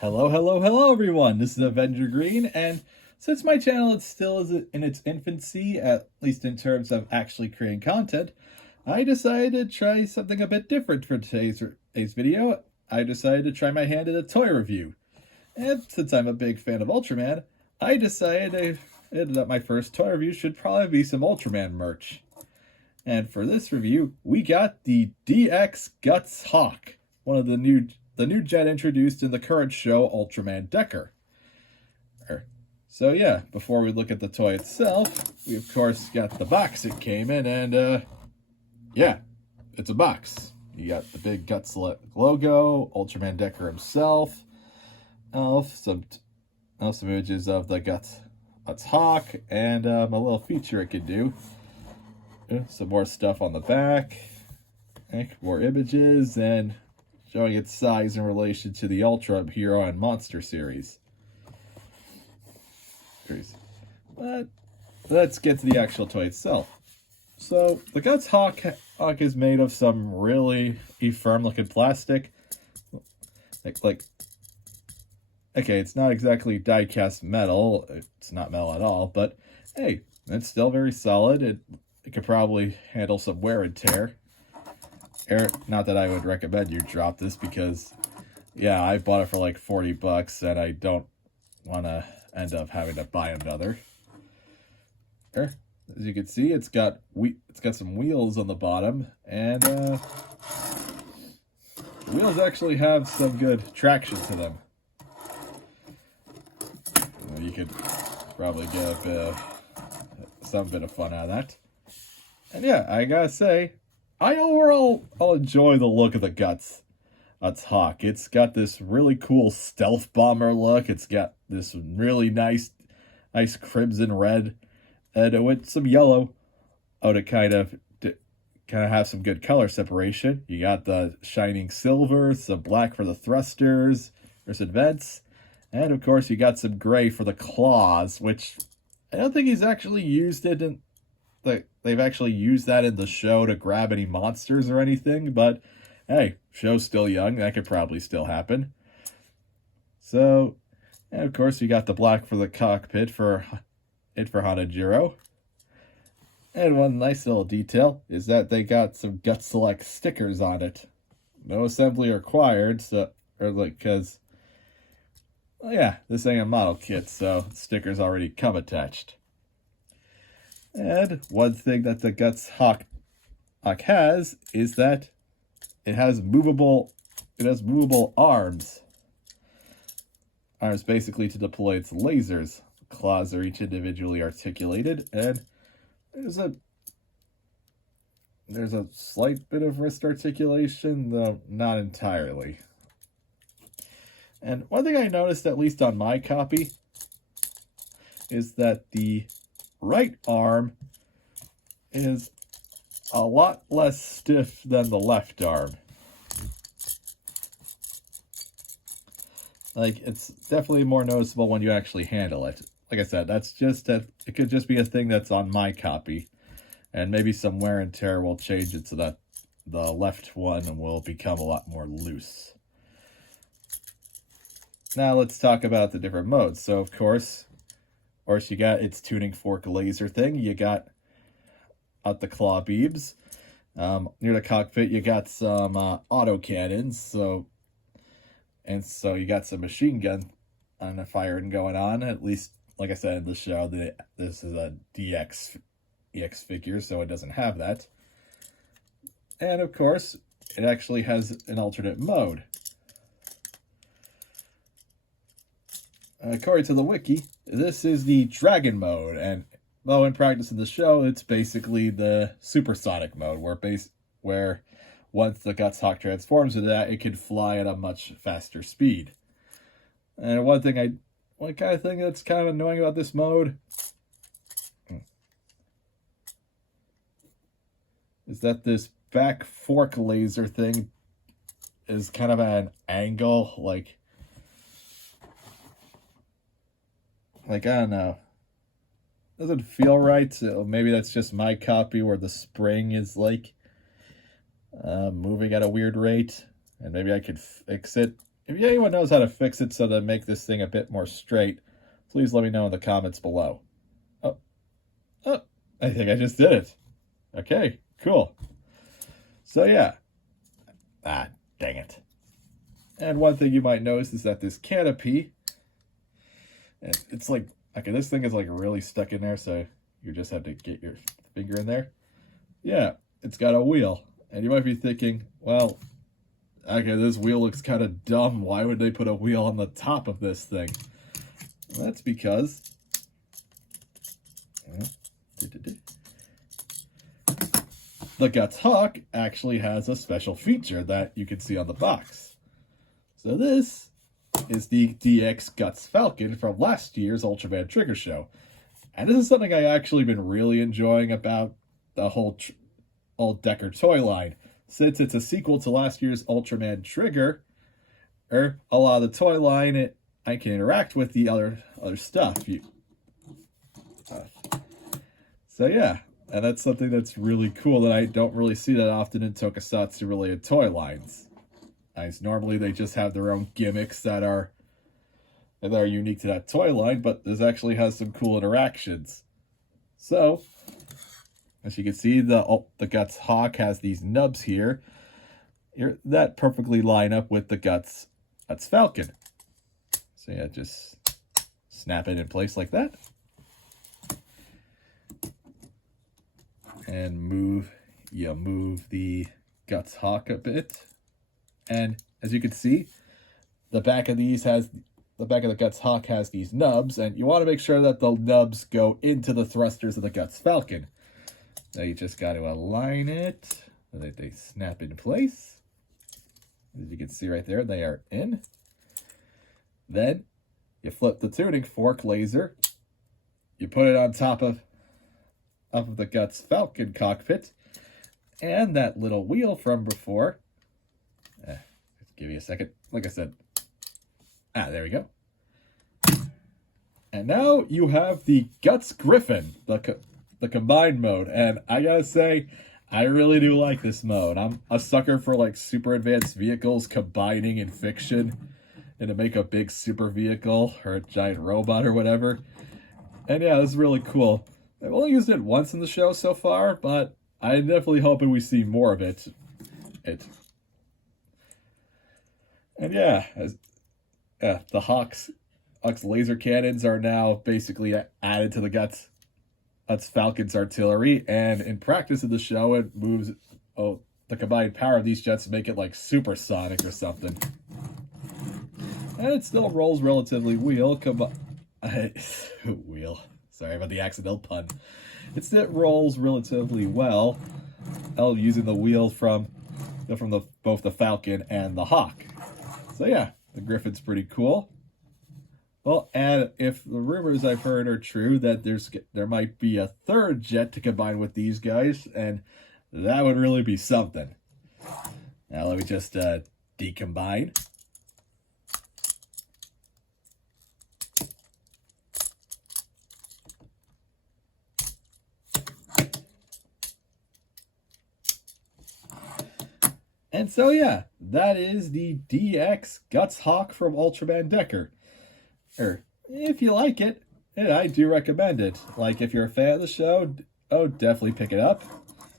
Hello, hello, hello, everyone. This is Avenger Green, and since my channel is still in its infancy, at least in terms of actually creating content, I decided to try something a bit different for today's video. I decided to try my hand at a toy review. And since I'm a big fan of Ultraman, I decided that my first toy review should probably be some Ultraman merch. And for this review, we got the DX Guts Hawk, one of the new jet introduced in the current show, Ultraman Decker. So yeah, before we look at the toy itself, we of course got the box it came in, and yeah, it's a box. You got the big Guts logo, Ultraman Decker himself, some images of the Guts Hawk, and a little feature it can do. Some more stuff on the back, more images, and showing its size in relation to the Ultra Hero and Monster series. But let's get to the actual toy itself. So the Guts Hawk is made of some really firm looking plastic. Okay, it's not exactly die-cast metal. It's not metal at all, but hey, it's still very solid. It could probably handle some wear and tear. Not that I would recommend you drop this because, yeah, I bought it for like $40 and I don't want to end up having to buy another. As you can see, it's got some wheels on the bottom, and the wheels actually have some good traction to them. You could probably get some bit of fun out of that. And yeah, I gotta say, I'll enjoy the look of the Guts Hawk. It's got this really cool stealth bomber look. It's got this really nice crimson red, and with some yellow, to kind of have some good color separation. You got the shining silver, some black for the thrusters and vents, and of course you got some gray for the claws, which I don't think he's actually used it in. They've actually used that in the show to grab any monsters or anything, but hey, show's still young, that could probably still happen. So, and of course you got the black for the cockpit for Hanajiro. And one nice little detail is that they got some Gut Select stickers on it. No assembly required, because well, yeah, this ain't a model kit, so stickers already come attached. And one thing that the Guts Hawk has is that it has movable arms. Arms basically to deploy its lasers. The claws are each individually articulated, and there's a slight bit of wrist articulation, though not entirely. And one thing I noticed, at least on my copy, is that the right arm is a lot less stiff than the left arm. Like, it's definitely more noticeable when you actually handle it. Like I said, it could just be a thing that's on my copy, and maybe some wear and tear will change it so that the left one will become a lot more loose. Now let's talk about the different modes. So of course you got its tuning fork laser thing. You got the claw beams. Near the cockpit, you got some auto cannons. So you got some machine gun firing going on. At least, like I said in the show, this is a EX figure, so it doesn't have that. And of course, it actually has an alternate mode. According to the wiki, this is the Dragon mode, and though in practice in the show, it's basically the supersonic mode, where once the Guts Hawk transforms into that, it can fly at a much faster speed. And one kind of thing that's kind of annoying about this mode is that this back fork laser thing is kind of at an angle, like I don't know. Doesn't feel right. So maybe that's just my copy where the spring is like moving at a weird rate, and maybe I could fix it If anyone knows how to fix it so to make this thing a bit more straight, please let me know in the comments below. Oh, oh, I think I just did it. Okay, cool. So yeah. Ah, dang it. And one thing you might notice is that this canopy, it's like, okay, this thing is like really stuck in there, so you just have to get your finger in there. Yeah, it's got a wheel. And you might be thinking, well, okay, this wheel looks kind of dumb. Why would they put a wheel on the top of this thing? Well, that's because the Guts Hawk actually has a special feature that you can see on the box. So this is the DX Guts Falcon from last year's Ultraman Trigger Show. And this is something I actually been really enjoying about the whole Decker toy line. Since it's a sequel to last year's Ultraman Trigger, a lot of the toy line, I can interact with the other stuff. So yeah, and that's something that's really cool that I don't really see that often in tokusatsu related toy lines. As normally they just have their own gimmicks that are unique to that toy line, but this actually has some cool interactions. So, as you can see, the Guts Hawk has these nubs here that perfectly line up with the Guts Falcon. So yeah, just snap it in place like that. And move the Guts Hawk a bit. And as you can see, the back of the Guts Hawk has these nubs, and you want to make sure that the nubs go into the thrusters of the Guts Falcon. Now you just got to align it so that they snap in place. As you can see right there, they are in. Then you flip the tuning fork laser. You put it on top of the Guts Falcon cockpit. And that little wheel from before. Just give you a second. Like I said. There we go. And now you have the Guts Griffin, the combined mode. And I gotta say, I really do like this mode. I'm a sucker for like super advanced vehicles combining in fiction and to make a big super vehicle or a giant robot or whatever. And yeah, this is really cool. I've only used it once in the show so far, but I'm definitely hoping we see more of it. And yeah, the Hawk's laser cannons are now basically added to the Guts Falcon's artillery, and in practice of the show, it moves the combined power of these jets to make it like supersonic or something. And it still rolls relatively wheel. Sorry about the accidental pun. It rolls relatively well, using the wheel from both the Falcon and the Hawk. So yeah, the Griffin's pretty cool. Well, and if the rumors I've heard are true, that there might be a third jet to combine with these guys, and that would really be something. Now let me just decombine. And so yeah, that is the DX Guts Hawk from Ultraman Decker. If you like it, I do recommend it. Like, if you're a fan of the show, definitely pick it up.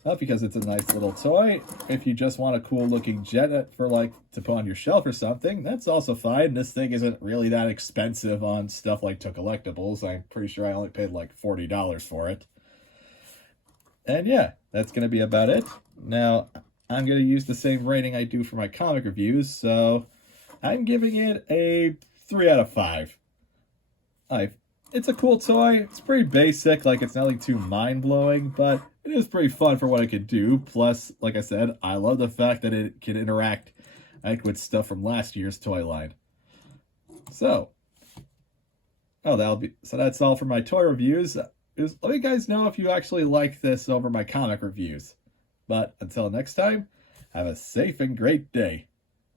Not because it's a nice little toy. If you just want a cool looking jet for to put on your shelf or something, that's also fine. This thing isn't really that expensive on stuff like Collectibles. I'm pretty sure I only paid like $40 for it. And yeah, that's going to be about it. Now, I'm going to use the same rating I do for my comic reviews, so I'm giving it a 3 out of 5. It's a cool toy. It's pretty basic, like it's nothing too mind-blowing, but it is pretty fun for what it can do. Plus, like I said, I love the fact that it can interact with stuff from last year's toy line. So, that's all for my toy reviews. Let me guys know if you actually like this over my comic reviews. But until next time, have a safe and great day.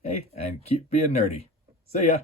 Hey, and keep being nerdy. See ya.